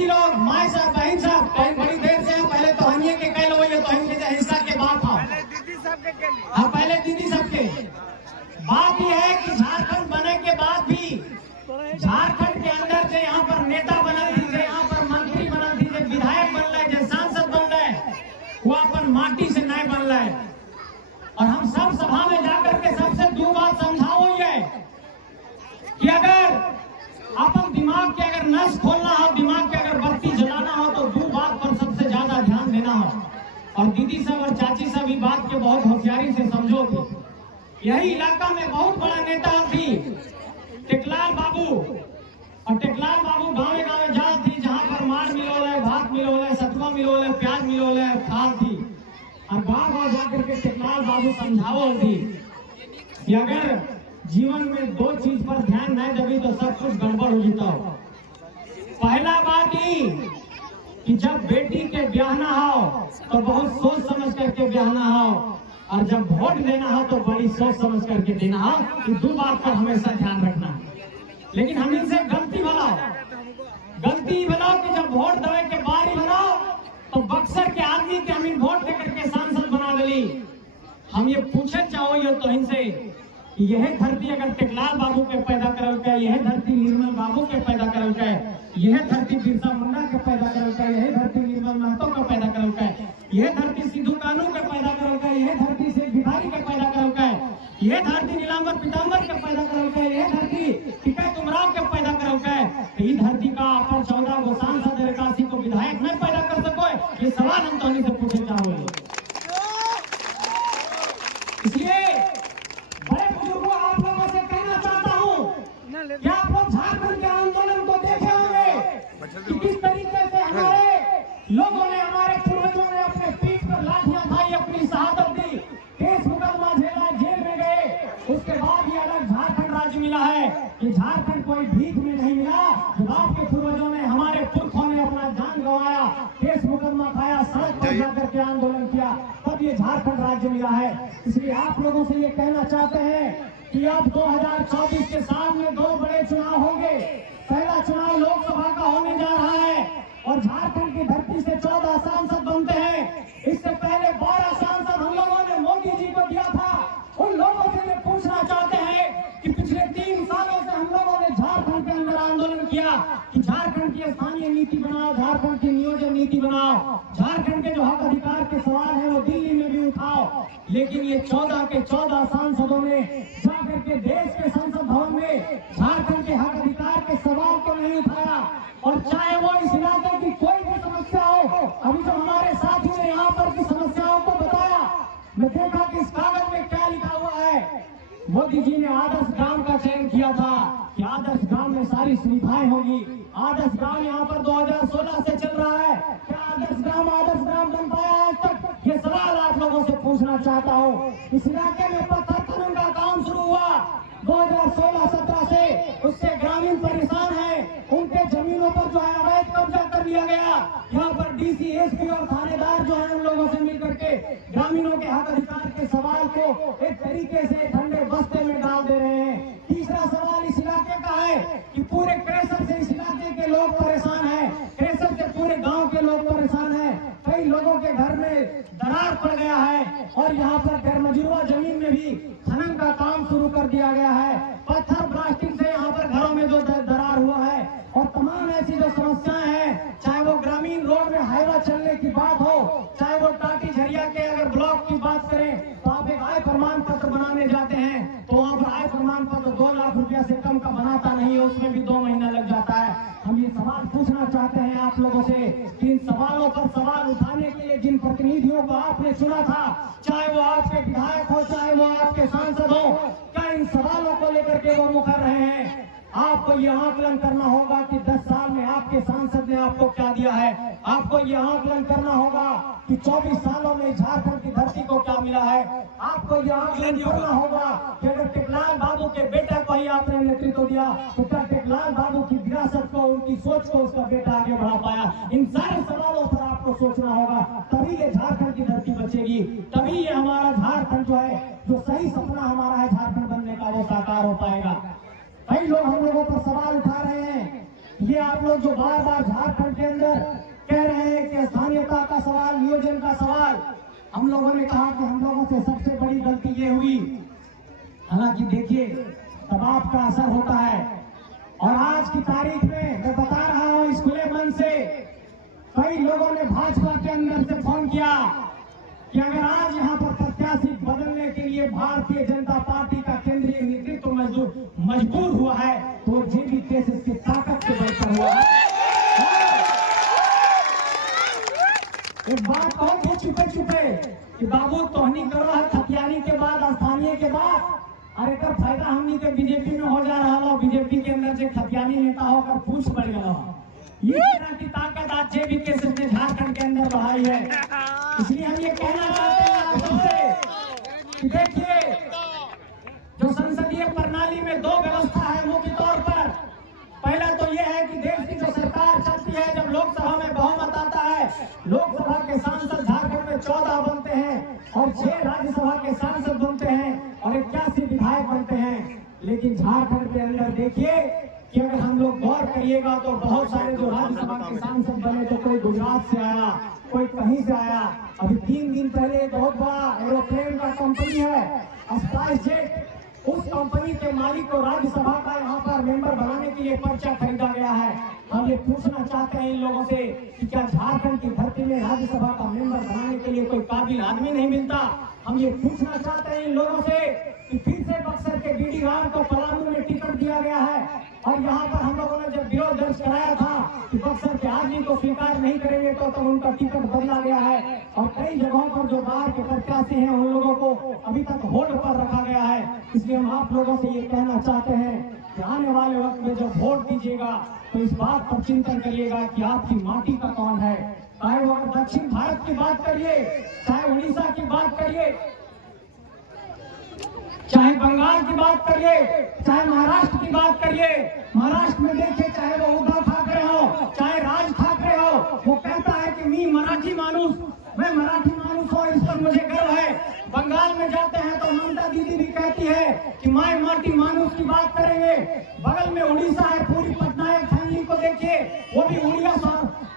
व्यक्ति लोग माए साहब बहन साहब कहीं बड़ी देर से पहले तो हनिये के कह लो ये तो इनके हिस्सा के बात था। पहले दीदी सबके बात यह है कि झारखंड बने के बाद भी झारखंड के अंदर से यहाँ पर नेता बना दीजिए, यहाँ पर मंत्री बना दीजिए, विधायक बन रहे जो सांसद बन रहे वो अपन माटी से नहीं बन रहे। और हम सब सभा में जाकर के सबसे दो बात समझाओ है कि अगर अपन दिमाग के अगर नस खोलना हो, दिमाग के अगर बत्ती जलाना हो तो दो बात पर सबसे ज्यादा ध्यान देना हो। और दीदी सब और चाची सब इस बात के बहुत होशियारी से समझो थी। यही इलाका में बहुत बड़ा नेता थी टेकलाल बाबू, और टेकलाल बाबू गाँव गाँव जा थी जहाँ पर मार मिलो है, भात मिलो है, सतुआ मिलो है, प्याज मिलो है, फाल थी। और गाँव गाँव जाकर के टेकलाल बाबू समझाओ थी कि अगर जीवन में दो चीज पर ध्यान नहीं देगी तो सब कुछ गड़बड़ हो जाता हो। पहला बात ही कि जब बेटी के ब्याहना हो तो बहुत सोच समझ करके ब्याहना हो, और जब वोट देना हो तो बड़ी सोच समझ करके देना हो। कि दो बात पर हमेशा ध्यान रखना है। लेकिन हम इनसे गलती बनाओ कि जब वोट देवे के बारी बनाओ तो बक्सर के आदमी के हम वोट देकर के सांसद बना दिली। हम ये पूछे चाहो ये तो इनसे कि यह धरती अगर टेकलाल बाबू के पैदा करल का, यह धरती निर्मल बाबू के पैदा करल का, यह धरती बिरसा मुंडा के पैदा करल का, यह धरती निर्मल महतो के पैदा करल का, यह धरती सिद्धू कानू के पैदा करल का, यह धरती शेख भिखारी के पैदा करल का, यह धरती नीलांबर पीताम्बर के पैदा करल का, यह धरती टिकैत उमराव के पैदा करल का, ये धरती का अपन 14 गो सांसद 81 को विधायक नहीं पैदा कर सको। ये सवाल हम तो से पूछे चाहो। इसलिए बड़े बुजुर्गों आप लोगों से कहना चाहता हूँ कि आप लोग झारखंड के आंदोलन को देखे होंगे कि किस तरीके से हमारे लोगों ने, हमारे पूर्वजों ने अपने पीठ पर लाठियां खाई, अपनी शहादत दी, केस मुकदमा झेला, जेल में गए। उसके बाद ये अलग झारखंड राज्य मिला है। ये झारखंड कोई भीख में नहीं मिला। जब आपके पूर्वजों ने, हमारे पुरखों ने अपना जान गंवाया, केस मुकदमा खाया, सड़क पर जाकर के आंदोलन किया, तब ये झारखंड राज्य मिला है। इसलिए आप लोगों से ये कहना चाहते हैं कि अब 2024 के सामने दो बड़े चुनाव होंगे। पहला चुनाव लोकसभा का होने जा रहा है और झारखंड की धरती से 14 सांसद बनते हैं। इससे पहले 12 सांसद हम लोगों ने मोदी जी को दिया था। उन लोगों से ये पूछना चाहते हैं कि पिछले 3 सालों से हम लोगों ने झारखंड के अंदर आंदोलन किया कि झारखंड की स्थानीय नीति बनाओ, झारखंड की नियोजन नीति बनाओ, झारखंड के जो हक अधिकार के सवाल है वो दिल्ली में भी उठाओ। लेकिन ये 14 के 14 सांसदों ने जाकर के देश के संसद भवन में झारखंड के हक अधिकार के सवाल को नहीं उठाया। और चाहे वो इस इलाके की कोई भी समस्या हो, अभी जो हमारे साथियों ने यहाँ पर की समस्याओं को बताया, मैं देखा कि इस कागज में क्या लिखा हुआ है। मोदी जी ने आदर्श ग्राम का चयन किया था कि आदर्श ग्राम में सारी सुविधाएं होगी। आदर्श ग्राम यहाँ पर 2016 से चल रहा है। क्या आदर्श ग्राम बन पाया आज तक? ये सवाल आप लोगों से पूछना चाहता हूँ। इस इलाके में पत्थर खनन का काम शुरू हुआ 2016-17 से, उससे ग्रामीण परेशान है। उनके जमीनों पर जो है अवैध कब्जा कर लिया गया। यहाँ पर डीसी, एसपी और थानेदार जो है उन लोगों से मिलकर के ग्रामीणों के हक अधिकार के सवाल को एक तरीके से ठंडे बस्ते में डाल दे रहे हैं। तीसरा सवाल इस इलाके का है कि पूरे क्रेशर से इस इलाके के लोग परेशान हैं। क्रेशर से पूरे गांव के लोग परेशान हैं। कई लोगों के घर में दरार पड़ गया है और यहाँ पर गैरमजरूआ जमीन में भी खनन का काम शुरू कर दिया गया है। पत्थर ब्लास्टिंग से यहाँ पर घरों में जो दरार हुआ है और तमाम ऐसी जो समस्याएं हैं, चाहे वो ग्रामीण रोड में हाईवा चलने की बात हो, चाहे वो टाटी झरिया के अगर ब्लॉक की बात करें तो आप एक आय प्रमाण पत्र बनाने जाते हैं तो वहाँ पर आय प्रमाण पत्र 2 लाख रुपया से कम का बनाता नहीं है, उसमें भी 2 महीना लग जाता है। हम ये सवाल पूछना चाहते हैं आप लोगों से कि इन सवालों पर सवाल उठाने के लिए जिन प्रतिनिधियों को आपने चुना था, चाहे वो आपके विधायक हो, चाहे वो आपके सांसद हो, क्या इन सवालों को लेकर के वो मुकर रहे हैं? आपको ये आकलन करना होगा कि 10 साल में आपके सांसद ने आपको क्या दिया है। आपको ये आकलन करना होगा कि 24 सालों में झारखंड की धरती को क्या मिला है। आपको ये आकलन करना होगा कि अगर टेकलाल बाबू के बेटे को ही आपने नेतृत्व दिया तो क्या टेकलाल बाबू की विरासत को, उनकी सोच को उसका बेटा आगे बढ़ा पाया। इन सारे सवालों पर आपको सोचना होगा, तभी ये झारखंड की धरती बचेगी, तभी ये हमारा झारखंड जो है, जो सही सपना हमारा है झारखंड बनने का, वो साकार हो पाएगा। कई लोग हम लोगों पर सवाल उठा रहे हैं, ये आप लोग जो बार बार झारखंड के अंदर कह रहे हैं कि स्थानीयता का सवाल, नियोजन का सवाल, हम लोगों ने कहा कि हम लोगों से सबसे बड़ी गलती ये हुई। हालांकि देखिए दबाव का असर होता है, और आज की तारीख में मैं बता रहा हूं इस खुले मन से, कई लोगों ने भाजपा के अंदर से फोन किया कि अगर आज यहाँ पर प्रत्याशी बदलने के लिए भारतीय जनता पार्टी का केंद्रीय नेतृत्व मजबूर हुआ है तो जेबी केसेस की ताकत से बढ़कर हुआ है। एक बात कहो कि छुपे छुपे कि बाबू तोहनी कर रहा है खतियानी के बाद, स्थानीय के बाद, अरे कर फायदा हमनी के बीजेपी में हो जा रहा हो, बीजेपी के अंदर से खतियानी नेता होकर पूछ बढ़ गया। ये तरह की ताकत आज जेबी केसेस ने झारखंड के अंदर बढ़ाई है। इसलिए हम ये कहना चाहते हैं आप सबसे कि देखिए जो संसदीय प्रणाली में दो व्यवस्था है मुख्य तौर पर। पहला तो ये है कि देश की जो सरकार चलती है, जब लोकसभा में बहुमत आता है, लोकसभा के सांसद झारखंड में 14 बनते हैं और 6 राज्यसभा के सांसद बनते हैं और 81 विधायक बनते हैं। लेकिन झारखंड के अंदर देखिए कि अगर हम लोग गौर करिएगा तो बहुत सारे जो राज्यसभा के सांसद बने तो कोई गुजरात से आया, कोई कहीं से आया। अभी 3 दिन पहले एक बहुत बड़ा एरोप्लेन का कंपनी है स्पाइस जेट, उस कंपनी के मालिक को राज्यसभा का यहाँ पर मेंबर बनाने के लिए पर्चा खरीदा गया है। हम ये पूछना चाहते हैं इन लोगों से कि क्या झारखंड की धरती में राज्यसभा का मेंबर बनाने के लिए कोई काबिल आदमी नहीं मिलता? हम ये पूछना चाहते हैं इन लोगों से कि फिर से बक्सर के बीडी राम को पलामू में टिकट दिया गया है, और यहाँ पर हम लोगों ने जब विरोध दर्ज कराया था कि बक्सर के आदमी को स्वीकार नहीं करेंगे तो तब उनका टिकट बदला गया है, और कई जगहों पर जो बाहर के प्रत्याशी हैं उन लोगों को अभी तक होल्ड पर रखा गया है। इसलिए हम आप लोगों से ये कहना चाहते हैं कि आने वाले वक्त में जब वोट दीजिएगा तो इस बात पर चिंतन करिएगा कि आपकी माटी का कौन है। चाहे वो दक्षिण भारत की बात करिए, चाहे उड़ीसा की बात करिए, चाहे बंगाल की बात करिए, चाहे महाराष्ट्र की बात करिए। महाराष्ट्र में देखिए चाहे वो उद्धव ठाकरे हो, चाहे राज ठाकरे हो, वो कहता है कि मैं मराठी मानुस हो, इस पर मुझे गर्व है। बंगाल में जाते हैं तो ममता दीदी भी कहती है कि माय माटी मानुस की बात करेंगे। बगल में उड़ीसा है, पूरी पटनायक फैमिली को देखिए, वो भी उड़िया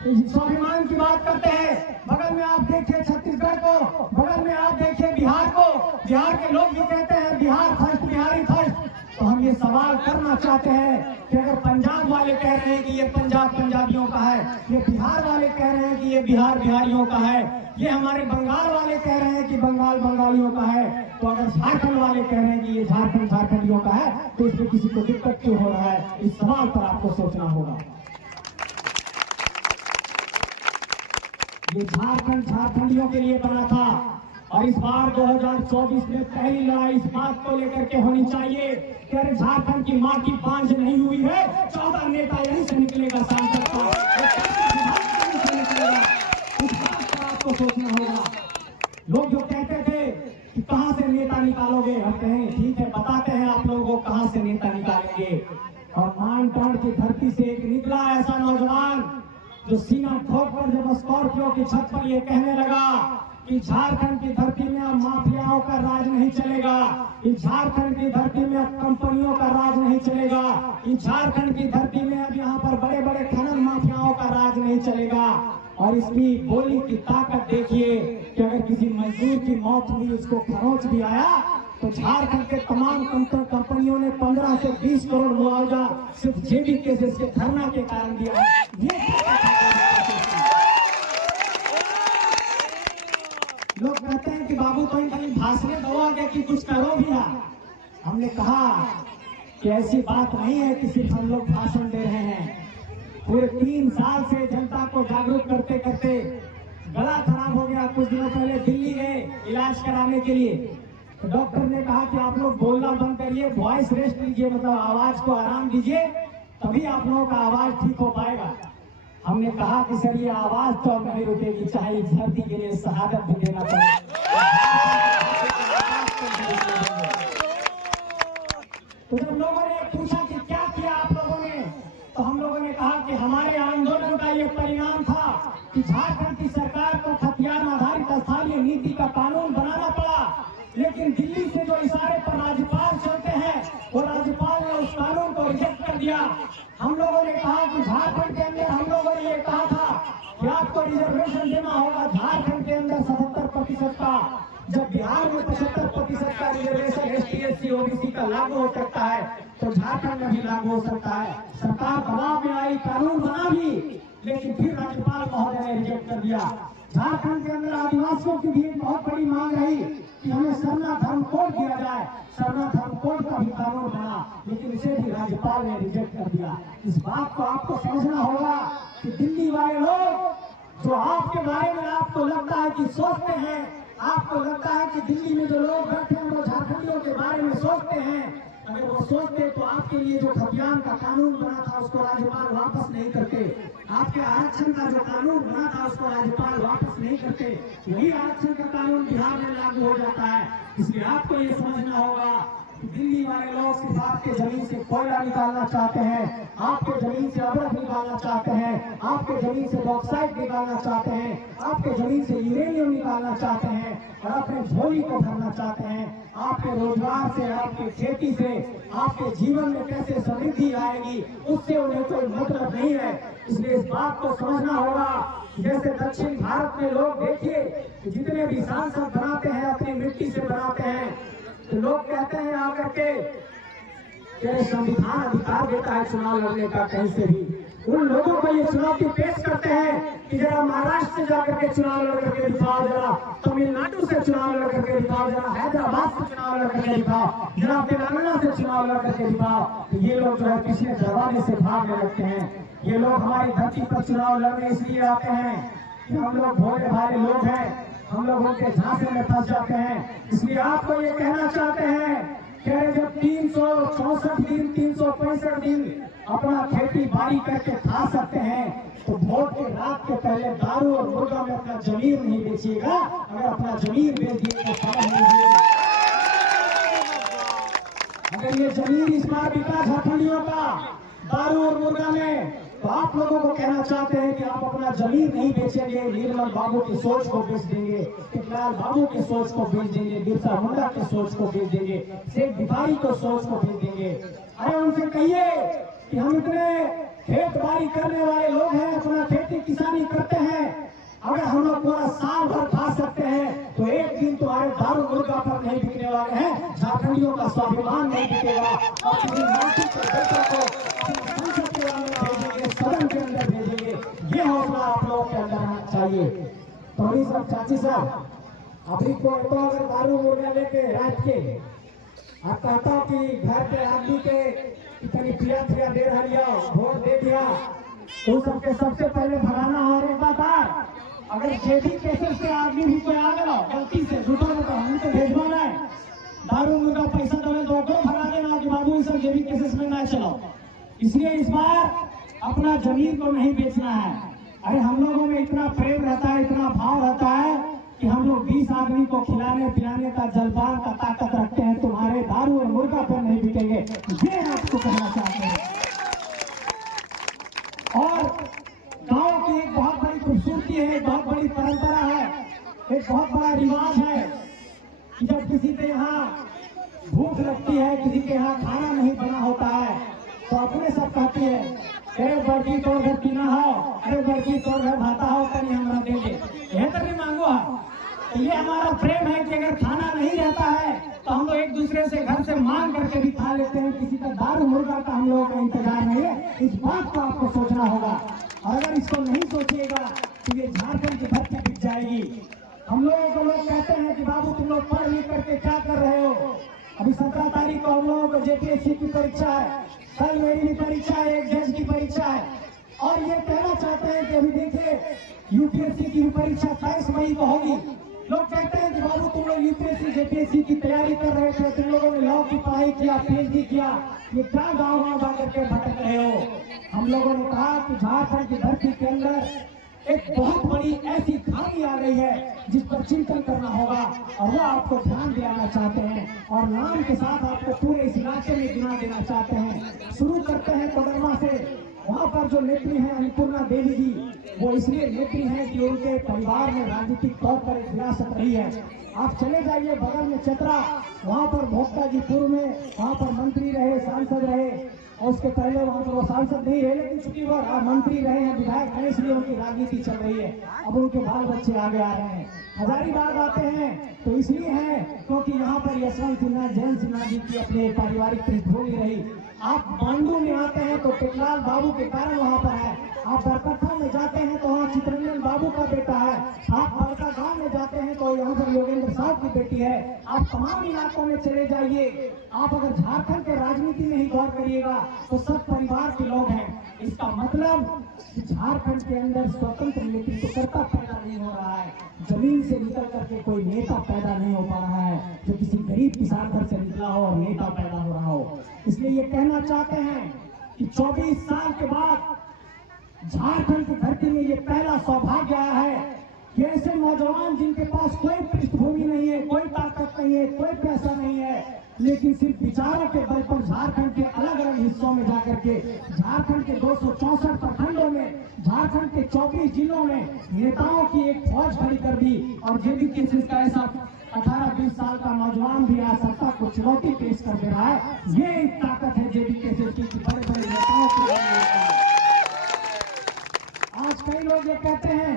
स्वाभिमान की बात करते हैं। बगल में आप देखिए छत्तीसगढ़ को, बगल में आप देखिए बिहार को, बिहार के लोग भी कहते हैं बिहार फर्स्ट, बिहारी फर्स्ट। तो हम ये सवाल करना चाहते हैं कि अगर पंजाब वाले कह रहे हैं कि ये पंजाब पंजाबियों का है, ये बिहार वाले कह रहे हैं कि ये बिहार बिहारियों का है, ये हमारे बंगाल वाले कह रहे हैं कि बंगाल बंगालियों का है, तो अगर झारखंड वाले कह रहे हैं कि ये झारखंड झारखंडियों का है, तो इसमें किसी को दिक्कत क्यों हो रहा है? इस सवाल पर आपको सोचना होगा। ये झारखंड झारखंडियों के लिए बना था, और इस बार 2024 में पहली लड़ाई इस बात को लेकर के होनी चाहिए कि अरे झारखंड की माटी बांझ नहीं हुई है, 14 नेता यहीं से निकलेगा सांसद का, निकलेगा। इस बात पर आपको सोचना होगा। लोग जो कहते थे कि कहां से नेता निकालोगे, हम कहें ठीक है, बताते हैं आप लोगों को कहां से नेता निकालेंगे। और मानटाड़ की धरती से एक निकला ऐसा नौजवान जो सीना ठोक कर जब स्कॉर्पियो की छत पर ये कहने लगा कि झारखंड की धरती में अब माफियाओं का राज नहीं चलेगा, इस झारखंड की धरती में अब कंपनियों का राज नहीं चलेगा, इस झारखंड की धरती में अब यहाँ पर बड़े बड़े खनन माफियाओं का राज नहीं चलेगा। और इसकी बोली की ताकत देखिए कि अगर किसी मजदूर की मौत हुई, उसको खरोच भी आया, तो झारखंड के तमाम कंपनियों ने 15 से 20 करोड़ मुआवजा सिर्फ जेबी केसेस के धरना के कारण दिया है। लोग कहते हैं कि बाबू तो खाली भाषण दो के कि कुछ करो भी है। हमने कहा कि ऐसी बात नहीं है कि सिर्फ हम लोग भाषण दे रहे हैं। पूरे 3 साल से जनता को जागरूक करते करते गला खराब हो गया। कुछ दिनों पहले दिल्ली गए इलाज कराने के लिए, तो डॉक्टर ने कहा कि आप लोग बोलना बंद करिए, वॉइस रेस्ट लीजिए, मतलब आवाज को आराम दीजिए, तभी आप लोगों का आवाज ठीक हो पाएगा। हमने कहा कि सर ये आवाज तो अब नहीं रुकेगी, चाहे इस धरती के लिए शहादत भी देना पड़े। तो जब लोगों ने पूछा कि क्या किया आप लोगों ने, तो हम लोगों ने कहा कि हमारे आंदोलन का ये परिणाम था कि झारखंड की सरकार को खतियान आधारित स्थानीय नीति का कानून बनाना पड़ा। लेकिन दिल्ली से जो इशारे पर राज्यपाल चलते हैं, वो राज्यपाल ने उस कानून को रिजेक्ट कर दिया। हम लोगों ने कहा कि झारखंड के अंदर हम लोगों ने ये कहा था कि आपको रिजर्वेशन देना होगा झारखंड के अंदर 77% का। जब बिहार में 75% का रिजर्वेशन ST/SC OBC का लागू हो सकता है तो झारखंड में भी लागू हो सकता है। सरकार दबाव में आई, कानून बना भी, लेकिन फिर राज्यपाल महोदय ने रिजेक्ट कर दिया। झारखंड के अंदर आदिवासियों की भी एक बहुत बड़ी मांग रही कि हमें सरना धर्म कोड दिया जाए। सरना धर्म कोड का भी कानून बना, लेकिन इसे भी राज्यपाल ने रिजेक्ट कर दिया। इस बात को आपको समझना होगा कि दिल्ली वाले लोग जो आपके बारे में आपको लगता है कि सोचते हैं, आपको लगता है कि दिल्ली में जो लोग बैठे हैं वो झारखंडियों के बारे में सोचते हैं। अगर वो सोचते तो आपके लिए जो खतियान का कानून बना था उसको राज्यपाल वापस नहीं करते। आपके आरक्षण का जो कानून बना था उसको राज्यपाल वापस नहीं करते। वही आरक्षण का कानून बिहार में लागू हो जाता है। इसलिए आपको ये समझना होगा कि दिल्ली वाले लोग सिर्फ आपके जमीन से कोयला निकालना चाहते हैं, आपके जमीन से अवरख निकालना चाहते हैं, आपके जमीन से बॉक्साइट निकालना चाहते हैं, आपके जमीन से यूरेनियम निकालना चाहते हैं और अपने झोली को भरना चाहते हैं। आपके रोजगार से, आपके खेती से, आपके जीवन में कैसे समृद्धि आएगी उससे उन्हें कोई मतलब नहीं है। इसलिए इस बात को समझना होगा। जैसे दक्षिण भारत में लोग देखिए जितने भी सांसद बनाते हैं अपनी मिट्टी से बनाते हैं, तो लोग कहते हैं आकर के तेरे संविधान अधिकार देता है चुनाव लड़ने का कहीं से भी। उन लोगों को ये चुनौती पेश करते हैं कि जरा महाराष्ट्र से जाकर के चुनाव लड़ करके दिखाओ, जरा तमिलनाडु से चुनाव लड़ करके दिखाओ, जरा हैदराबाद से चुनाव लड़ करके दिखाओ, जरा तेलंगाना से चुनाव लड़ करके दिखाओ। तो ये लोग जो है पिछले जमाने से भागने लगते हैं। ये लोग हमारी धरती पर चुनाव लड़ने इसलिए आते हैं कि हम लोग भोले भाले लोग हैं, हम लोग उनके झांसे में फंस जाते हैं। इसलिए आपको ये कहना चाहते हैं कि जब 364 दिन 365 दिन अपना खेती बाड़ी करके खा सकते हैं तो वोट के रात के पहले दारू और मुर्गा में अपना जमीन नहीं बेचिएगा। अगर अपना जमीन बेच दिए तो समझ लीजिए, अगर ये जमीन इस बार बिका झारखंडियों का दारू और मुर्गा में, तो आप लोगों को कहना चाहते हैं कि आप अपना जमीन नहीं बेचेंगे, निर्मल बाबू की सोच को बेच देंगे, टिकलाल बाबू की सोच को बेच देंगे, बिरसा मुंडा की सोच को बेच देंगे, शेख भिखारी को सोच को बेच देंगे। अरे उनसे कहिए कि हम इतने खेत बाड़ी करने वाले लोग हैं, अपना खेती किसानी करते हैं, अगर हम लोग पूरा साल भर खा सकते हैं तो एक दिन तुम्हारे दारू मुर्गा पर नहीं बिकने वाले हैं। झारखंडियों का स्वाभिमान नहीं बिकेगा और किसी माटी के बेटा को संसद के अंदर भेजेंगे, सदन के अंदर भेजेंगे। ये हौसला आप लोगों के अंदर आना चाहिए। तो सब चाची साहब अभी को तो अगर दारू मुर्गा लेके रात के आप कहता कि घर के आदमी के इतनी पिया दे रहा लिया, वोट दे दिया, तो सबके सबसे पहले भगाना और एक बात, अगर जेबी केसेस से आदमी भी कोई आ गया गलती से झूठा मोटा हम तो भेजवाना है, दारू मुर्गा पैसा दे तो भगा देना कि बाबू इस जेबी केसेस में ना चलाओ। इसलिए इस बार अपना जमीन को नहीं बेचना है। अरे हम लोगों में इतना प्रेम रहता है, इतना भाव रहता है कि हम लोग 20 आदमी को खिलाने पिलाने का जलपान का ताकत रखते हैं। तुम्हारे दारू और मुर्गा पर नहीं बिकेंगे, ये आपको कहना चाहते हैं। और गांव की एक बहुत बड़ी खूबसूरती है, एक बहुत बड़ी परंपरा है, एक बहुत बड़ा रिवाज है कि जब किसी के यहाँ भूख लगती है, किसी के यहाँ खाना नहीं बना होता है, तो अपने सब कहती है अरे बड़की तोड़ घर पीना हो, अरे बड़की तोड़ घर भाता हो, कहीं हमारा दे दे, यह तो नहीं मांगो है। तो ये हमारा प्रेम है कि अगर खाना नहीं रहता है तो हम लोग एक दूसरे से घर से मांग करके भी खा लेते हैं। किसी का दारू मुर्गा का हम लोगों का इंतजार नहीं है। इस बात को आपको सोचना होगा और अगर इसको नहीं सोचिएगा तो ये झारखंड की धरती बिक जाएगी। हम लोगों को लोग कहते हैं कि बाबू तुम लोग पढ़ लिख करके क्या कर रहे हो। अभी 17 तारीख को हम लोगों को JPSC की परीक्षा है, कल मेरी भी परीक्षा है, एक जज की परीक्षा है। और ये कहना चाहते हैं कि अभी देखिए UPSC की भी परीक्षा 28 मई को होगी। लोग कहते हैं कि बाबू तुम लोग UPSC JPSC की तैयारी कर रहे थे, तुम लोगों ने लॉ की पढ़ाई किया, PhD किया, ये क्या गाँव जाकर के भटक रहे हो। हम लोगों ने कहा कि झारखंड की धरती के अंदर एक बहुत बड़ी ऐसी खामी आ गई है जिस पर चिंतन करना होगा और वो आपको ध्यान दिलाना चाहते हैं और नाम के साथ आपको पूरे इस इलाके में गिना देना चाहते हैं। शुरू करते हैं कोडरमा से। वहाँ पर जो नेत्री हैं अन्नपूर्णा देवी जी, वो इसलिए नेत्री हैं कि उनके परिवार में राजनीतिक तौर पर एक विरासत रही है। आप चले जाइए बगल में चतरा, वहाँ पर भोक्ता जी पूर्व में वहाँ पर मंत्री रहे, सांसद रहे और उसके पहले वहाँ पर वो सांसद नहीं है, लेकिन चूंकि वो मंत्री रहे हैं, विधायक हैं, इसलिए उनकी राजनीति चल रही है। अब उनके बाल बच्चे आगे आ रहे हैं। हजारीबाग आते हैं तो इसलिए है क्योंकि यहाँ पर यशवंत सिन्हा, जयंत सिन्हा जी की अपने पारिवारिक पृष्ठभूमि रही। आप मांडू में आते हैं तो टेकलाल बाबू के कारण वहाँ पर है। आप बरकट्ठा में जाते हैं तो वहाँ चित्रंजन बाबू का बेटा है। आप बड़का गांव में जाते हैं तो यहाँ पर योगेंद्र साहब की बेटी है। आप तमाम इलाकों में चले जाइए, आप अगर झारखंड के राजनीति में ही गौर करिएगा तो सब परिवार के लोग हैं। इसका मतलब झारखंड के अंदर स्वतंत्र नेतृत्वकर्ता पैदा नहीं हो रहा है, जमीन से निकल करके कोई नेता पैदा नहीं हो पा रहा है जो किसी गरीब किसान घर से निकला हो और नेता पैदा हो रहा हो। इसलिए ये कहना चाहते हैं कि 24 साल के बाद झारखंड की धरती में ये पहला सौभाग्य आया है कि ऐसे नौजवान जिनके पास कोई पृष्ठभूमि नहीं है, कोई ताकत नहीं है, कोई पैसा नहीं है, लेकिन सिर्फ विचारों के बल पर झारखंड के अलग अलग हिस्सों में जाकर के, झारखंड के 264 प्रखंडों में, झारखंड के 24 जिलों में नेताओं की एक फौज खड़ी कर दी। और जेबी केसेस का ऐसा 18-20 साल का नौजवान भी आज सत्ता को चुनौती पेश कर दे रहा है। ये एक ताकत है जेबी केसेस की, बड़े बड़े नेताओं की। आज कई लोग ये कहते हैं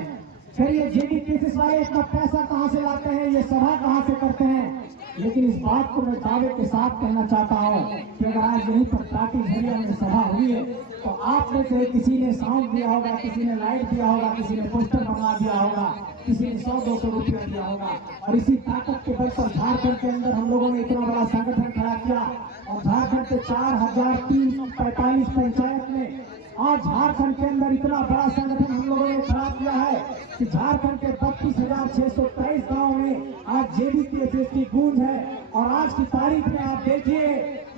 फिर ये जेबी केसेस वाले इतना पैसा कहां से लाते हैं, ये सभा कहां से करते हैं। लेकिन इस बात को मैं दावे के साथ कहना चाहता हूं कि अगर आज यहीं पर टाटी झरिया में सभा हुई है तो आप में से किसी ने साउंड दिया होगा, किसी ने लाइट दिया होगा, किसी ने पोस्टर बनवा दिया होगा, किसी ने 100-200 रुपया दिया होगा। और इसी ताकत के बल पर झारखंड के अंदर हम लोगों ने इतना बड़ा संगठन खड़ा किया और झारखंड के 4345 पंचायत में आज झारखंड के अंदर इतना बड़ा संगठन हम लोगों ने खड़ा किया है कि झारखंड के 32,623 गाँव में आज जेबी केसेस की गूंज है। और आज की तारीख में आप देखिए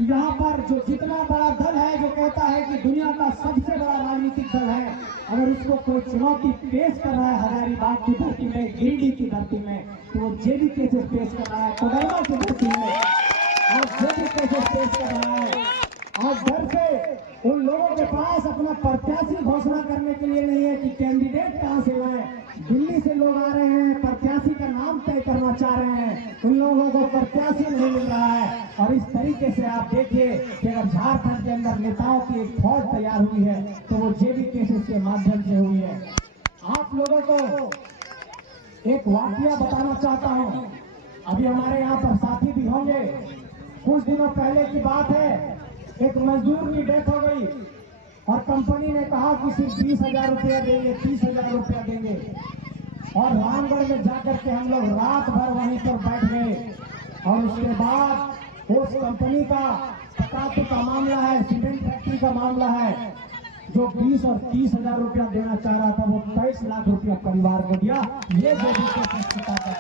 यहाँ पर जो जितना बड़ा दल है जो कहता है कि दुनिया का सबसे बड़ा राजनीतिक दल है, अगर उसको कोई चुनौती पेश कर रहा है हजारीबाग की धरती में, गिरिडीह की धरती में, तो वो जेबी केसेस पेश कर रहा है, कोडरमा की धरती में आज जेबी केसेस पेश कर रहा है। आज घर से उन लोगों के पास अपना प्रत्याशी घोषणा करने के लिए नहीं है कि कैंडिडेट कहां से लाए। दिल्ली से लोग आ रहे हैं, प्रत्याशी का नाम तय करना चाह रहे हैं, उन लोगों को प्रत्याशी नहीं मिल रहा है। और इस तरीके से आप देखिए कि अगर झारखंड के अंदर नेताओं की एक फौज तैयार हुई है तो वो जेबी केसेस के माध्यम से हुई है। आप लोगों को एक वाकया बताना चाहता हूँ, अभी हमारे यहाँ पर साथी भी होंगे। कुछ दिनों पहले की बात है, एक मजदूर की डेथ हो गई और कंपनी ने कहा कि सिर्फ 20,000 रुपया देंगे, 30,000 रुपया देंगे। और रामगढ़ में जाकर के हम लोग रात भर वहीं पर बैठ गए और उसके बाद उस कंपनी का पटाखे का मामला है, सीमेंट फैक्ट्री का मामला है, जो 20 और 30,000 रुपया देना चाह रहा था वो 23 लाख रुपया परिवार को दिया। ये जेबी केसेस का है।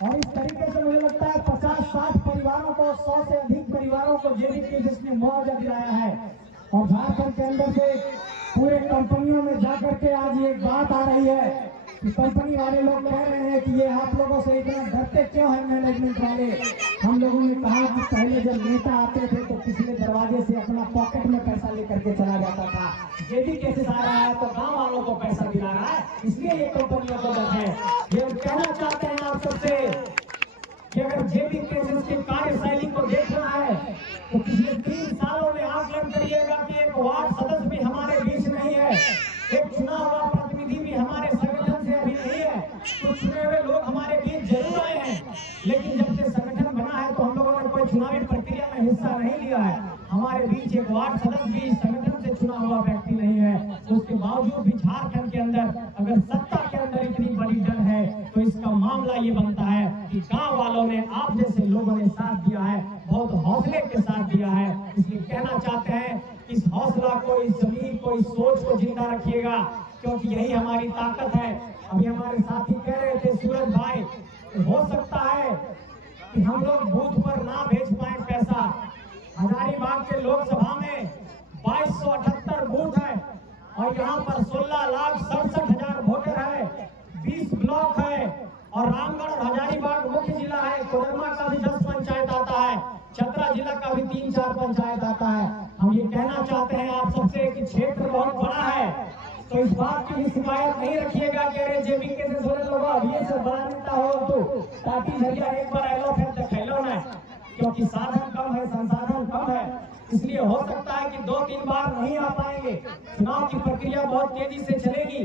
और इस तरीके से मुझे लगता है 50-60 परिवारों को, 100 से अधिक परिवारों को जेबी केसेस ने मुआवजा दिलाया है। और झारखंड के अंदर से पूरे कंपनियों में जाकर के आज ये बात आ रही है कि कंपनी वाले लोग कह रहे हैं कि ये आप लोगों से इतना डरते क्यों है मैनेजमेंट वाले। हम लोगों ने कहा कि पहले जब नेता आते थे तो पिछले दरवाजे से अपना पॉकेट में पैसा लेकर के चला जाता था, जेबी केसेस आ रहा है तो गांव वालों को पैसा दिला रहा है, इसलिए ये कंपनियों को डर है। ये कहना चाहते हैं आप सबसे कि अगर जेबी केसेस की कार्यशैली को देखना है तो पिछले 3 सालों में आकलन करिएगा कि एक वार्ड सदस्य भी हमारे बीच नहीं है, एक चुना हुआ प्रतिनिधि भी हमारे संगठन से अभी नहीं है। तो चुने हुए लोग हमारे बीच जरूर आए हैं, लेकिन जब से संगठन बना है तो हम लोगों ने कोई चुनावी प्रक्रिया में हिस्सा नहीं लिया है। हमारे बीच एक वार्ड सदस्य भी संगठन से चुना हुआ व्यक्ति नहीं है। तो उसके बावजूद भी झारखंड के अंदर अगर सत्ता के अंदर इतनी बड़ी डर है तो इसका मामला ये बनता है कि गांव वालों ने, आप जैसे लोगों ने साथ दिया है, बहुत हौसले के साथ दिया है। इसलिए कहना चाहते हैं इस हौसला को, इस जमीन को, इस सोच को जिंदा रखिएगा, क्योंकि यही हमारी ताकत है। अभी हमारे साथी कह रहे थे सूरज भाई, हो सकता है कि हम लोग बूथ पर ना भेज पाए पैसा। हजारीबाग के लोकसभा में 2278 बूथ है और यहाँ पर 16,67,000 वोटर है, 20 ब्लॉक है और रामगढ़ और हजारीबाग मुख्य जिला है। कोडरमा का भी 10 पंचायत आता है, चतरा जिला का भी 3-4 पंचायत आता है। हम ये कहना चाहते हैं आप सबसे कि क्षेत्र बहुत बड़ा है, तो इस बात की शिकायत नहीं रखिएगा कि अरे जेबी केसेस हो लोग अब ये सब बड़ा नेता हो तो ताकि झरिया एक बार आलो फिर दिखेलो ना, क्योंकि साधन कम है, संसाधन कम है। इसलिए हो सकता है कि 2-3 बार नहीं आ पाएंगे। चुनाव की प्रक्रिया बहुत तेजी से चलेगी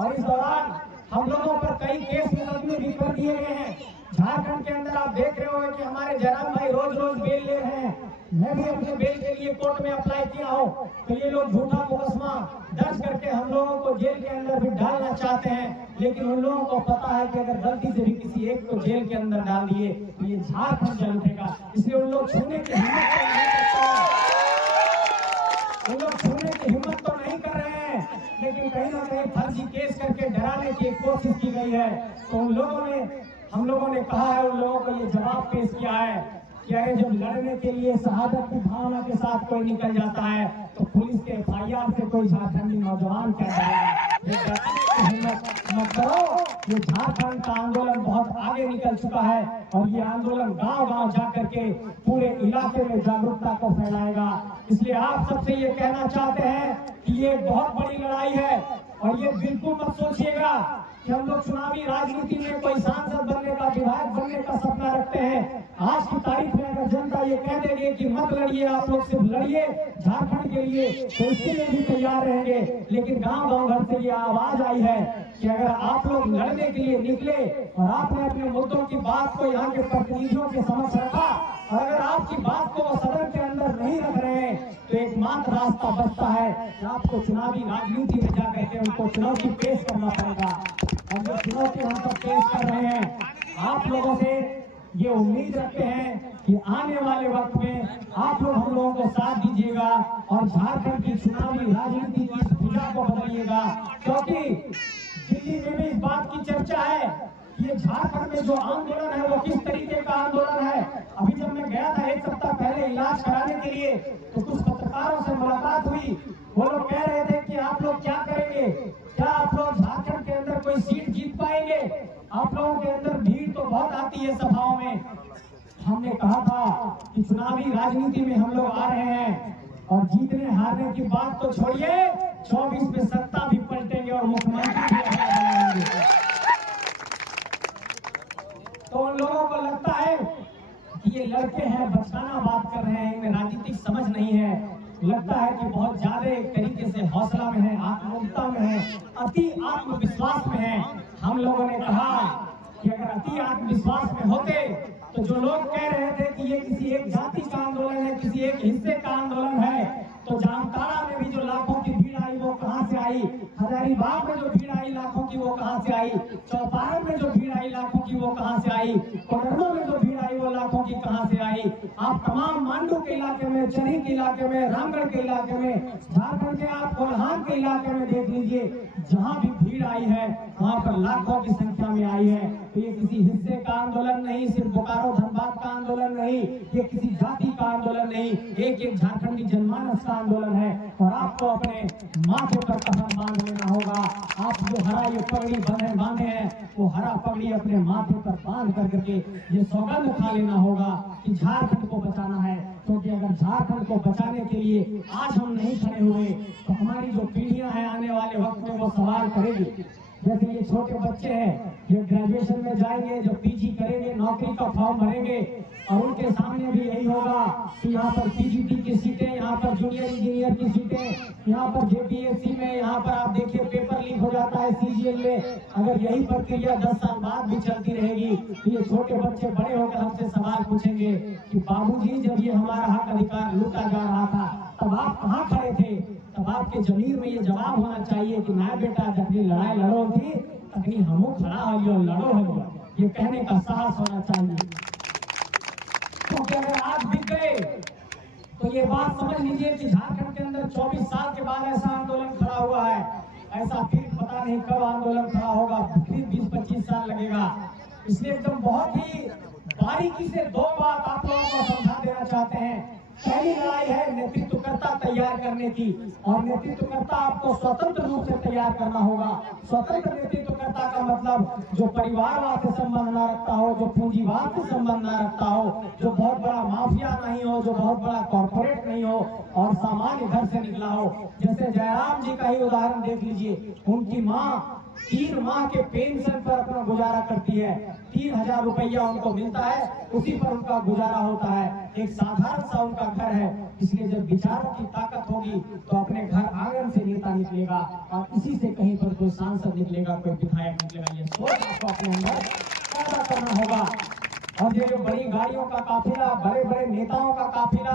और इस दौरान हम लोगों पर कई केस मुकदमे भी कर दिए गए हैं। झारखंड के अंदर आप देख रहे हो कि हमारे जयराम भाई रोज रोज बेल ले रहे हैं। मैं भी अपने बेल के लिए कोर्ट में अप्लाई किया हो, तो ये लोग झूठा मुकदमा दर्ज करके हम लोगों को जेल के अंदर भी डालना चाहते हैं। लेकिन उन लोगों को पता है कि अगर गलती से भी किसी एक को जेल के अंदर डाल दिए तो ये झारखंड जल उठेगा। इसलिए उन लोग छूने की हिम्मत तो नहीं करते, उन लोग छूने की हिम्मत तो नहीं कर रहे हैं, लेकिन कहीं ना कहीं फर्जी केस करके डराने की कोशिश की गई है। तो उन लोगों ने, हम लोगों ने कहा है, उन लोगों को ये जवाब पेश किया है कि अरे जब लड़ने के लिए शहादत की भावना के साथ कोई निकल जाता है तो पुलिस के FIR से कोई झारखंडी नौजवान क्या करेगा। हिम्मत मत करो, ये झारखंड का आंदोलन बहुत आगे निकल चुका है और ये आंदोलन गांव-गांव जाकर के पूरे इलाके में जागरूकता को फैलाएगा। इसलिए आप सबसे ये कहना चाहते हैं कि ये बहुत बड़ी लड़ाई है और ये बिल्कुल मत सोचिएगा कि हम लोग चुनावी राजनीति में कोई सांसद बनने का, विधायक बनने का सपना रखते हैं। आज की तारीख में अगर जनता ये कह देगी कि मत लड़िए, आप लोग सिर्फ लड़िए झारखंड के लिए, तो इसके लिए भी तैयार रहेंगे। लेकिन गांव-गांव घर से ये आवाज आई है कि अगर आप लोग लड़ने के लिए निकले और आपने अपने मुद्दों की बात को यहाँ के प्रतिनिधियों के समक्ष रखा और अगर आपकी बात को वो सदन के अंदर नहीं रख रहे हैं, तो एकमात्र रास्ता बचता है कि आपको चुनावी राजनीति में जाकर के उनको चुनौती पेश करना पड़ेगा। और जो चुनौती हम सब पेश कर रहे हैं, आप लोगों से ये उम्मीद रखते हैं कि आने वाले वक्त में आप लोग हम लोगों को साथ दीजिएगा और झारखंड की चुनावी राजनीति की इस भुजा को बदलिएगा। क्योंकि दिल्ली में भी इस बात की चर्चा है कि ये झारखंड में जो आंदोलन है वो किस तरीके का आंदोलन है। अभी जब मैं गया था 1 सप्ताह पहले इलाज कराने के लिए, तो कुछ पत्रकारों से मुलाकात हुई। वो लोग कह रहे थे कि आप लोग क्या करेंगे, क्या आप लोग झारखंड के अंदर कोई सीट जीत पाएंगे? आप लोगों के अंदर भीड़ तो बहुत आती है सभाओं में। हमने कहा था कि चुनावी राजनीति में हम लोग आ रहे हैं और जीतने हारने की बात तो छोड़िए, 24 में सत्ता भी पलटेंगे और मुख्यमंत्री भी बनाएंगे। तो उन लोगों को लगता है कि ये लड़के हैं, बचकाना बात कर रहे हैं, इनमें राजनीतिक समझ नहीं है। लगता है कि बहुत ज्यादा एक तरीके से हौसला में है, आत्मनिर्भरता में है, अति आत्मविश्वास में है। हम लोगों ने कहा कि अगर अति आत्मविश्वास में होते तो जो लोग कह रहे थे कि ये किसी एक जाति का आंदोलन है, किसी एक हिस्से का आंदोलन है, तो जामताड़ा में भी जो लाखों की भीड़ आई वो कहां से आई, हजारीबाग में जो भीड़ आई लाखों की वो कहां से आई, चौपारण में जो भीड़ आई लाखों की वो कहां से आई, कोडरमा में जो भीड़ आई वो लाखों की कहां से आई। आप तमाम मांडू के इलाके में, चरही के इलाके में, रामगढ़ के इलाके में, झारखंड के आप कोल्हान के इलाके में देख लीजिए, जहां भी भीड़ आई है वहां पर लाखों की संख्या में आई है। तो ये किसी हिस्से का आंदोलन नहीं, सिर्फ बोकारो धनबाद का आंदोलन नहीं, ये किसी जाति का आंदोलन नहीं, एक झारखंडी जनमानस का आंदोलन है। और आपको अपने माथे पर कसम बांध लेना होगा। आप जो हरा ये पगड़ी बांधे हैं, वो हरा पगड़ी अपने माथे पर बांध करके ये सौगंध खा लेना होगा कि झारखंड को बचाना है। क्योंकि अगर झारखंड को बचाने के लिए आज हम नहीं खड़े हुए तो हमारी जो पीढ़ियां हैं आने वाले वक्त में वो सवाल करेगी। जैसे ये छोटे बच्चे हैं, ये ग्रेजुएशन में जाएंगे, जो PG करेंगे, नौकरी का फॉर्म भरेंगे और उनके सामने भी यही होगा कि यहाँ पर PGT की सीटें, यहाँ पर जूनियर इंजीनियर की सीटें, यहाँ पर JPSC में, यहाँ पर आप देखिए पेपर लीक हो जाता है CGL में। अगर यही प्रक्रिया 10 साल बाद भी चलती रहेगी तो ये छोटे बच्चे बड़े होकर हमसे सवाल पूछेंगे कि बाबूजी जब ये हमारा हक अधिकार लूटा जा रहा था तब आप कहाँ खड़े थे? तब आपके जमीर में ये जवाब होना चाहिए कि मैं बेटा जबकि लड़ाई लड़ो थी तकनी हमो खड़ा हो लड़ो हो, ये कहने का साहस होना चाहिए। क्योंकि अगर आप दिख गए तो ये बात समझ लीजिए कि झारखंड के अंदर 24 साल के बाद ऐसा आंदोलन खड़ा हुआ है। ऐसा फिर पता नहीं कब आंदोलन खड़ा होगा, फिर 20-25 साल लगेगा। इसलिए एकदम बहुत ही बारीकी से 2 बात आप लोगों को समझा देना चाहते हैं। पहली लड़ाई है नेतृत्वकर्ता तैयार करने की, और नेतृत्वकर्ता आपको स्वतंत्र रूप से तैयार करना होगा। स्वतंत्र नेतृत्वकर्ता का मतलब जो परिवारवाद से संबंध ना रखता हो, जो पूंजीवाद से संबंध ना रखता हो, जो बहुत बड़ा माफिया नहीं हो, जो बहुत बड़ा कॉर्पोरेट नहीं हो और सामान्य घर से निकला हो। जैसे जयराम जी का ही उदाहरण देख लीजिए, उनकी माँ 3 माह के पेंशन पर अपना गुजारा करती है। 3000 रुपया उनको मिलता है, उसी पर उनका गुजारा होता है। एक साधारण सा उनका घर है। इसलिए जब विचारों की ताकत होगी तो अपने घर आंगन से नेता निकलेगा और इसी से कहीं पर कोई सांसद निकलेगा, कोई विधायक निकलेगा। ये सोच आपको अपने अंदर पैदा करना होगा। और ये जो बड़ी गाड़ियों का काफिला, बड़े बड़े नेताओं का काफिला,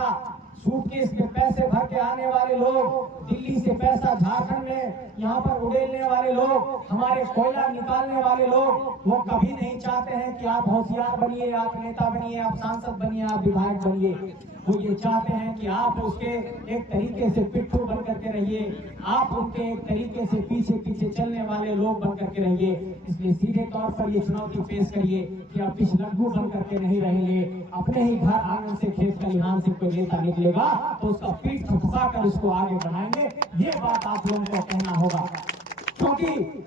सूटकेस में पैसे भर के आने वाले लोग, दिल्ली से पैसा झारखंड में यहाँ पर उड़ेलने वाले लोग, हमारे कोयला निकालने वाले लोग, वो कभी नहीं चाहते हैं कि आप होशियार बनिए, आप नेता बनिए, आप सांसद बनिए, आप विधायक बनिए। वो ये चाहते हैं कि आप उसके एक तरीके से पिट्ठू बन करके रहिए, आप उनके एक तरीके से पीछे पीछे चलने वाले लोग बन करके रहिए। इसलिए सीधे तौर पर ये चुनौती पेश करिए कि आप पिछ लड्डू बन करके नहीं रहेंगे। अपने ही घर आंगन से, खेत खलिहान से कोई नेता निकलेगा तो उसका पीठ थपथपा कर उसको आगे बढ़ाएंगे। ये बात आप लोगों को कहना होगा। क्योंकि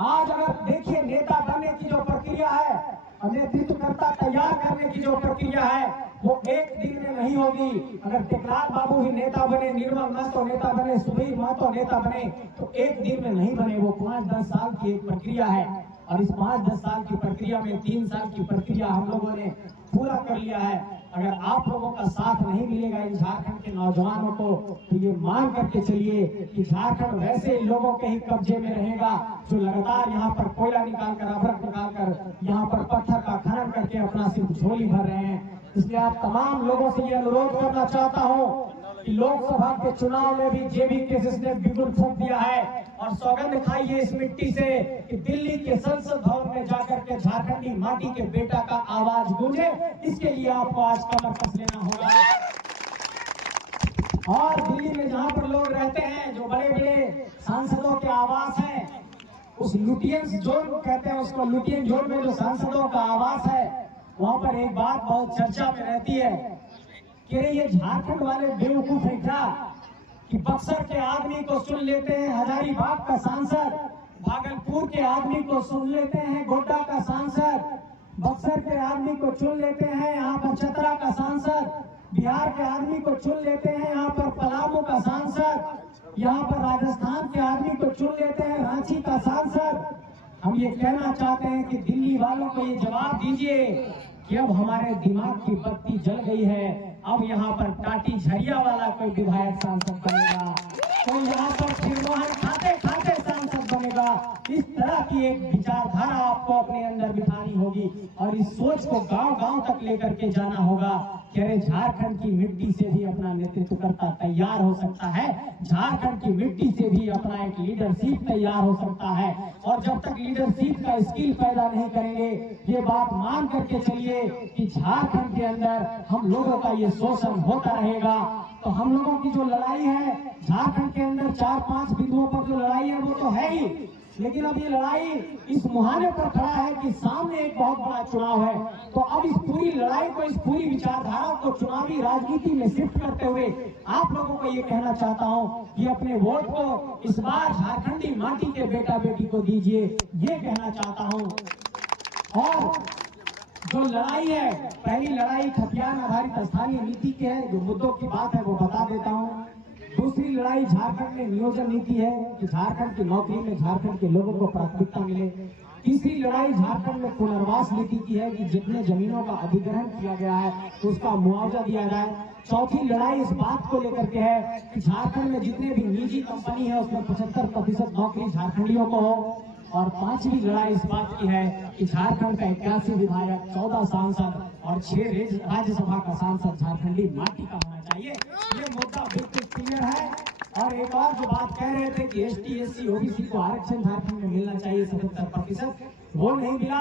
आज अगर देखिए, नेता बनने की जो प्रक्रिया है और नेतृत्वकर्ता तैयार करने की जो प्रक्रिया है, वो एक दिन में नहीं होगी। अगर टेकलाल बाबू ही नेता बने, निर्मल महतो नेता बने, सुधीर महतो नेता बने, तो एक दिन में नहीं बने। वो 5-10 साल की एक प्रक्रिया है और इस 5-10 साल की प्रक्रिया में 3 साल की प्रक्रिया हम लोगों ने पूरा कर लिया है। अगर आप लोगों का साथ नहीं मिलेगा इन झारखंड के नौजवानों को, तो ये मान करके चलिए कि झारखंड वैसे लोगों के ही कब्जे में रहेगा जो लगातार यहाँ पर कोयला निकाल कर, अभ्रक निकाल कर, यहाँ पर पत्थर का खनन करके अपना सिर्फ झोली भर रहे हैं। इसलिए आप तमाम लोगों से ये अनुरोध करना चाहता हूँ कि लोकसभा के चुनाव में भी जेबी केसेस ने बिगुल फूंक दिया है और सौगंध खाइए इस मिट्टी से कि दिल्ली के संसद भवन में जाकर के झारखंडी माटी के बेटा का आवाज गूंजे। इसके लिए आपको आज कमर कस लेना होगा। और दिल्ली में जहां पर लोग रहते हैं, जो बड़े बड़े सांसदों के आवास हैं, उस लुटियंस जोन कहते हैं उसको, लुटियन जोन में जो सांसदों का आवास है, वहां पर एक बात बहुत चर्चा में रहती है कि ये झारखंड वाले बेवकूफ है क्या कि बक्सर के आदमी को सुन लेते हैं हजारीबाग का सांसद, भागलपुर के आदमी को सुन लेते हैं गोड्डा का सांसद, बक्सर के आदमी को चुन लेते हैं यहाँ पर चतरा का सांसद, बिहार के आदमी को चुन लेते हैं यहाँ पर पलामू का सांसद, यहाँ पर राजस्थान के आदमी को चुन लेते हैं रांची का सांसद। हम ये कहना चाहते हैं कि दिल्ली वालों को ये जवाब दीजिए कि अब हमारे दिमाग की बत्ती जल गई है। अब यहाँ पर टाटी झरिया वाला कोई विधायक सांसद बनेगा, तो यहाँ पर खिरमोहन खाते खाते सांसद बनेगा। इस तरह की एक विचारधारा आपको अपने अंदर बिठानी होगी और इस सोच को गांव-गांव तक लेकर के जाना होगा कि अरे झारखंड की मिट्टी से भी अपना नेतृत्वकर्ता तैयार हो सकता है, झारखंड की मिट्टी से भी अपना एक लीडरशिप तैयार हो सकता है। और जब तक लीडरशिप का स्किल पैदा नहीं करेंगे, ये बात मान करके चलिए कि झारखंड के अंदर हम लोगों का ये शोषण होता रहेगा। तो हम लोगों की जो लड़ाई है झारखंड के अंदर 4-5 बिंदुओं पर जो लड़ाई है वो तो है ही, लेकिन अब ये लड़ाई इस मुहाने पर खड़ा है कि सामने एक बहुत बड़ा चुनाव है। तो अब इस पूरी लड़ाई को, इस पूरी विचारधारा को चुनावी राजनीति में शिफ्ट करते हुए आप लोगों को ये कहना चाहता हूँ कि अपने वोट को इस बार झारखंडी माटी के बेटा बेटी को दीजिए, ये कहना चाहता हूँ। और जो लड़ाई है, पहली लड़ाई खतियान आधारित स्थानीय नीति की है, जो मुद्दों की बात है वो बता देता हूँ। दूसरी लड़ाई झारखंड में नियोजन नीति है कि झारखंड की नौकरी में झारखंड के लोगों को प्राथमिकता मिले। तीसरी लड़ाई झारखंड में पुनर्वास नीति की है कि जितने जमीनों का अधिग्रहण किया गया है उसका मुआवजा दिया जाए। चौथी लड़ाई इस बात को लेकर के है कि झारखंड में जितने भी निजी कंपनी है उसमें 75% नौकरी झारखंडियों को हो। और पांचवी लड़ाई इस बात की है कि झारखंड का 81 विधायक, 14 सांसद और 6 राज्यसभा का सांसद झारखंडी माटी का होना चाहिए। ये मुद्दा बिल्कुल क्लियर है। और एक और जो बात कह रहे थे कि ST SC OBC को आरक्षण झारखंड में मिलना चाहिए 77%, वो नहीं मिला,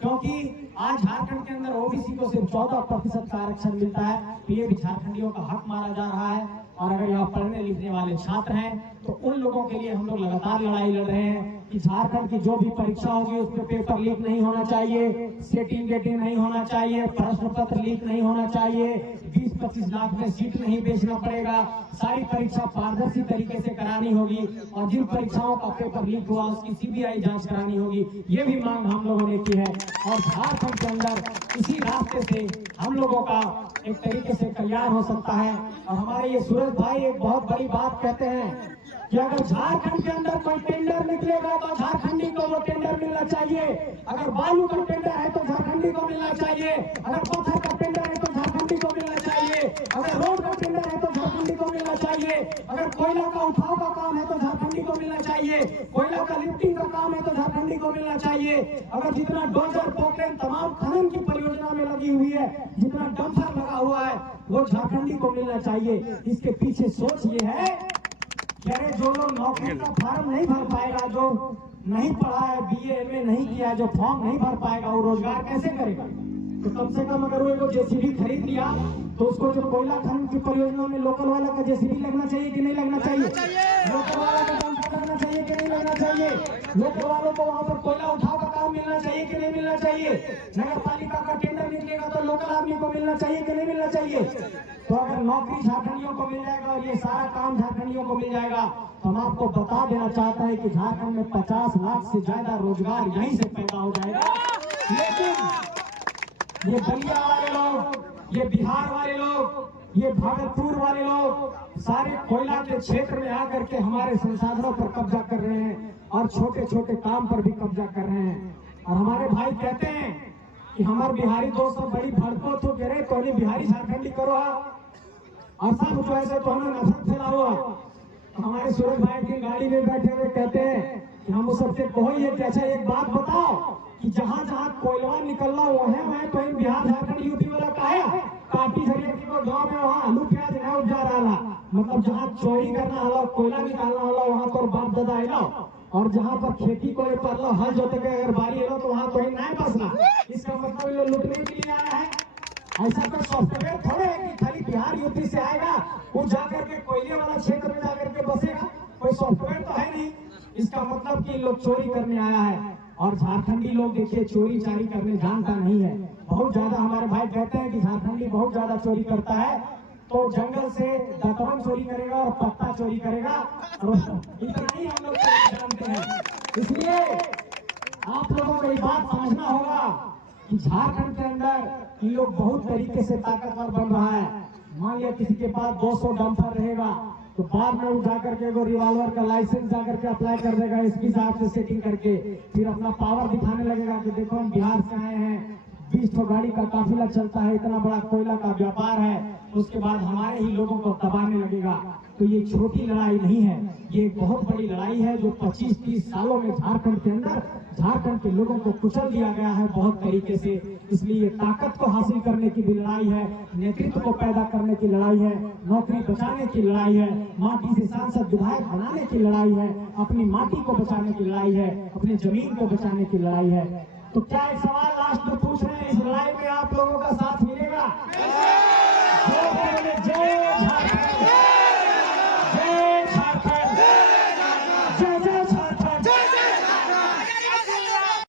क्योंकि आज झारखंड के अंदर OBC को सिर्फ 14% का आरक्षण मिलता है। तो ये भी झारखंडियों का हक मारा जा रहा है। और अगर यहाँ पढ़ने लिखने वाले छात्र हैं तो उन लोगों के लिए हम लोग लगातार लड़ाई लड़ रहे हैं कि झारखंड की जो भी परीक्षा होगी उसमें पेपर लीक नहीं होना चाहिए, सेटिंग गेटिंग नहीं होना चाहिए, प्रश्न पत्र लीक नहीं होना चाहिए, 20-25 लाख में सीट नहीं बेचना पड़ेगा, सारी परीक्षा पारदर्शी तरीके से करानी होगी और जिन परीक्षाओं का पेपर लीक हुआ उसकी CBI जांच करानी होगी। ये भी मांग हम लोगों ने की है और झारखंड के अंदर इसी रास्ते से हम लोगों का एक तरीके से कल्याण हो सकता है। और हमारे ये सूरज भाई एक बहुत बड़ी बात कहते हैं कि कि अगर झारखंड के अंदर कोई टेंडर निकलेगा तो झारखंडी को वो टेंडर मिलना चाहिए। अगर बालू का टेंडर है तो झारखंडी को मिलना चाहिए। अगर पत्थर का टेंडर है तो झारखंडी को मिलना चाहिए। अगर रोड का टेंडर है तो झारखंडी को मिलना चाहिए। अगर कोयला का उठाव का काम है तो झारखंडी को मिलना चाहिए। कोयला का लिफ्टिंग का काम है तो झारखंडी को मिलना चाहिए। अगर जितना डोजर पोखरेन तमाम खनन की परियोजना में लगी हुई है, जितना डंपर लगा हुआ है, वो झारखंडी को मिलना चाहिए। इसके पीछे सोच ये है कि अरे जो लोग नौकरी का फॉर्म नहीं भर पाएगा, जो नहीं पढ़ा है, BA MA नहीं किया, जो फॉर्म नहीं भर पाएगा, वो रोजगार कैसे करेगा? तो कम से कम अगर वो JCB खरीद लिया तो उसको जो कोयला खनन की परियोजना में लोकल वाला का JCB लगना चाहिए कि नहीं लगना चाहिए? लोकल वाला का डंपर लगना चाहिए कि नहीं लगना चाहिए? लोकल वालों को वहाँ पर कोयला उठाव का काम मिलना चाहिए कि नहीं मिलना चाहिए? नगर पालिका का टेंडर निकलेगा तो लोकल आदमी को मिलना चाहिए कि नहीं मिलना चाहिए? तो अगर नौकरी झारखंडियों को मिल जाएगा और ये सारा काम झारखंडियों को मिल जाएगा तो हम आपको बता देना चाहता है कि झारखंड में 50 लाख से ज्यादा रोजगार यहीं से पैदा हो जाएगा। लेकिन ये बलिया वाले लोग, ये बिहार वाले लोग, ये भागलपुर वाले लोग सारे कोयला के क्षेत्र में आकर के हमारे संसाधनों पर कब्जा कर रहे हैं और छोटे छोटे काम पर भी कब्जा कर रहे हैं। और हमारे भाई कहते हैं कि हमारे बिहारी दोस्त बड़ी भड़को तो कह रहे तो बिहारी झारखंडी करो और सब जो ऐसे तो हमें नफरत फैला हुआ। हमारे सूरज भाई की गाड़ी में बैठे हुए कहते हैं कि हम उस सबसे कहो कि अच्छा एक बात बताओ कि जहाँ जहाँ कोयला निकलना वो है वह तो बिहार झारखंड यूपी वाला का है काटी झरिया को गाँव में वहाँ आलू प्याज नहीं उपजा रहा, मतलब जहाँ चोरी करना होला कोयला निकालना होला वहाँ पर बाप दादा आएगा और जहाँ पर खेती को पड़ना हल जोते के अगर बारी है तो वहाँ तो नहीं बसना। इसका मतलब ये लुटने के लिए आया है। ऐसा तो सॉफ्टवेयर थोड़े है कि खाली बिहार यूपी से आएगा वो जाकर के कोयले वाला क्षेत्र में जाकर के बसेगा, कोई सॉफ्टवेयर तो है नहीं। इसका मतलब कि लोग चोरी करने आया है और झारखंडी लोग देखिए चोरी चारी करने जानता नहीं है। बहुत ज्यादा हमारे भाई कहते हैं कि झारखंडी बहुत ज्यादा चोरी करता है, तो जंगल से दातवन चोरी करेगा और पत्ता चोरी करेगा और इतना ही हम लोग जानते हैं। इसलिए आप लोगों को ये बात समझना होगा कि झारखंड के अंदर ये लोग बहुत तरीके से ताकतवर बन रहा है। मान लिया किसी के पास 200 डंपर रहेगा तो बाद में वो जाकर के वो रिवॉल्वर का लाइसेंस जाकर के अप्लाई कर देगा SP साहब से सेटिंग करके, फिर अपना पावर दिखाने लगेगा कि देखो हम बिहार से आए हैं, 20 गाड़ी का काफिला चलता है, इतना बड़ा कोयला का व्यापार है। उसके बाद हमारे ही लोगों को दबाने लगेगा। तो ये छोटी लड़ाई नहीं है, ये एक बहुत बड़ी लड़ाई है जो 25-30 सालों में झारखंड के अंदर झारखंड के लोगों को कुचल दिया गया है बहुत तरीके से। इसलिए ताकत को हासिल करने की भी लड़ाई है, नेतृत्व को पैदा करने की लड़ाई है, नौकरी बचाने की लड़ाई है, माटी से सांसद विधायक बनाने की लड़ाई है, अपनी माटी को बचाने की लड़ाई है, अपनी जमीन को बचाने की लड़ाई है। तो क्या एक सवाल लास्ट में पूछ रहे हैं, इस लड़ाई में आप लोगों का साथ मिलेगा? जय